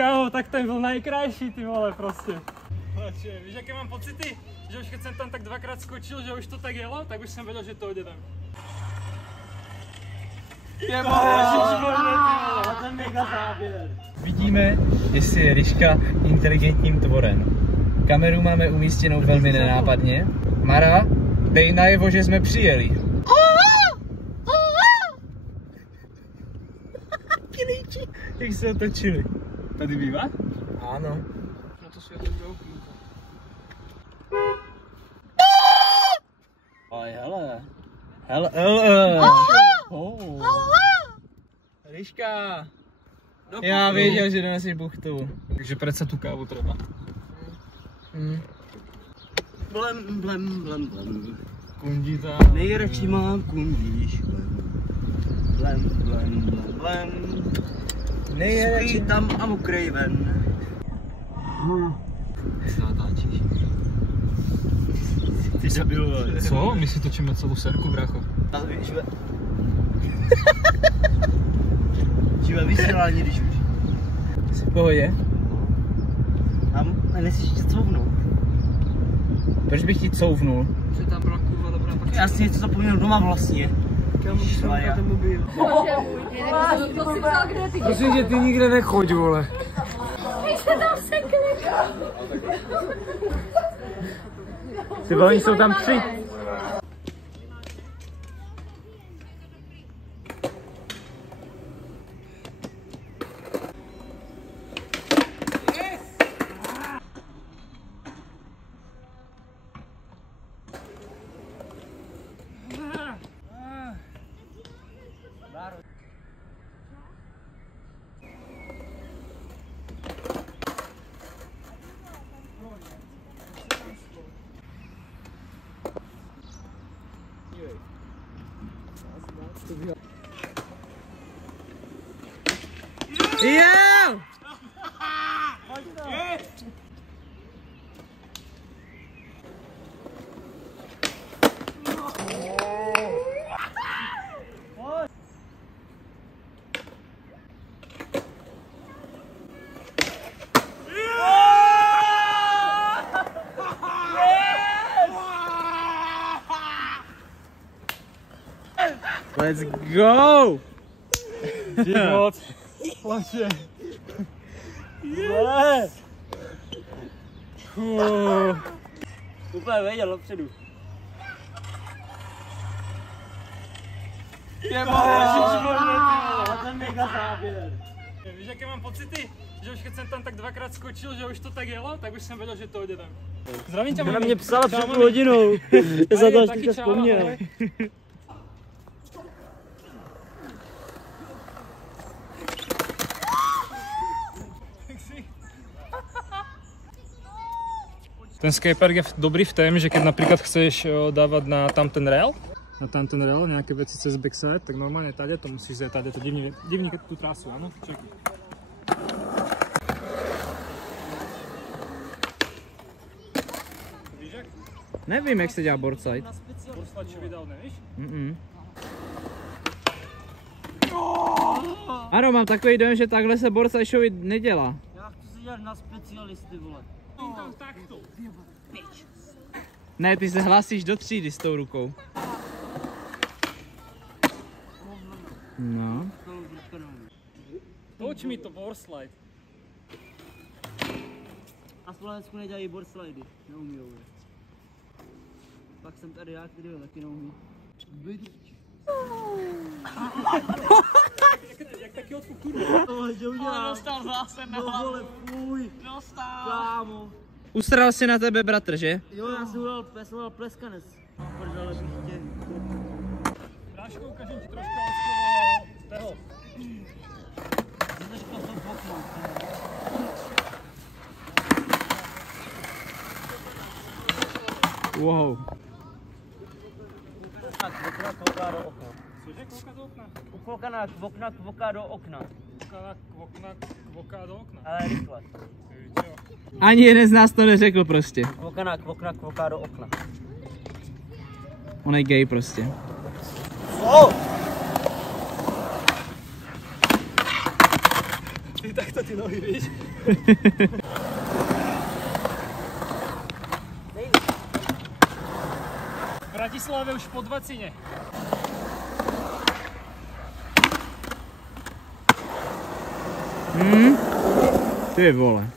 Kámo, tak ten byl nejkrajší, ty vole, prostě. Víš, jaké mám pocity? Že už keď jsem tam tak dvakrát skočil, že už to tak jelo, tak už jsem věděl, že to jde tam. Vidíme, jestli je Ryška inteligentním tvorem. Kameru máme umístěnou velmi nenápadně. Mara, dej najevo, že jsme přijeli. Jak se otočili. Tady bývá? Ano. No to světlo bude upínka. Oj, hele. Hele. Ryška. Já věděl, že doneseš buchtu. Takže přece tu kávu třeba. Blem. Kundita. Nejradši mám kundíš. Blem. Nejradši tam a mokrý ven. Co natáčíš? Ty zabil, vole. Co? My si točíme celou serku, brácho. Živé vysílání, když už. Jsi v pohodě? Tam nesmíš tě couvnout. Proč bych ti couvnul? Že tam byla kurva dobrá pak. Já si něco zapomněl doma vlastně. Prosím tě, ty nikde nechoď, vole. Ty oni jsou tam 3. Jo! Let's go! Dík moc. Plače. Yes! Úplně věděl dopředu. Ten mega záběr. Víš, jaké mám pocity? Že už keď jsem tam tak dvakrát skočil, že už to tak jelo, tak už jsem věděl, že to jde tam. Zdravím tě, Ona mami. mě psala Čau, před mami. půl hodinou. Já za to až Taky teďka čau, vzpomněl. ahoj. Ten skatepark je dobrý v tom, že keď napríklad chceš dávať na tam ten rail, nejaké veci cez backside, tak normálne tady to musíš zjít, tady to divný tu trasu, áno? Čekaj. Víš jak? Nevím, jak se dělá boardside. Boardside čo vydal, nevíš? Ano, mám takový dojem, že takhle se boardside show nedělá. Já chci se dělat na specialisty, vole. Tam takto. Ne, ty se hlásíš do třídy s tou rukou. No. Toč mi to boardslide. Na Slovensku nedělají boardslidy, neumíjou. Pak jsem tady já, který ho taky neumí. Jak taky odfuk turbo. Že udělal. Dostal zase na No vole, fuj. Dostal. Kámo. Ustral si na tebe bratr, že? Jo, já jsem udělal pleskanec. Prdele bych Bráško, ukážem ti trošku z toho. Wow. Kvokna kvoká do okna. Cože, kouká do okna? Ukvokaná kvokna kvoká do okna. Kvoká do okna. Ale rychle. Ani jeden z nás to neřekl prostě. Kvokna kvoká do okna. On je gay prostě. Oh! Ty takto ty nohy, víš? V Bratislave už po 20. Ty vole.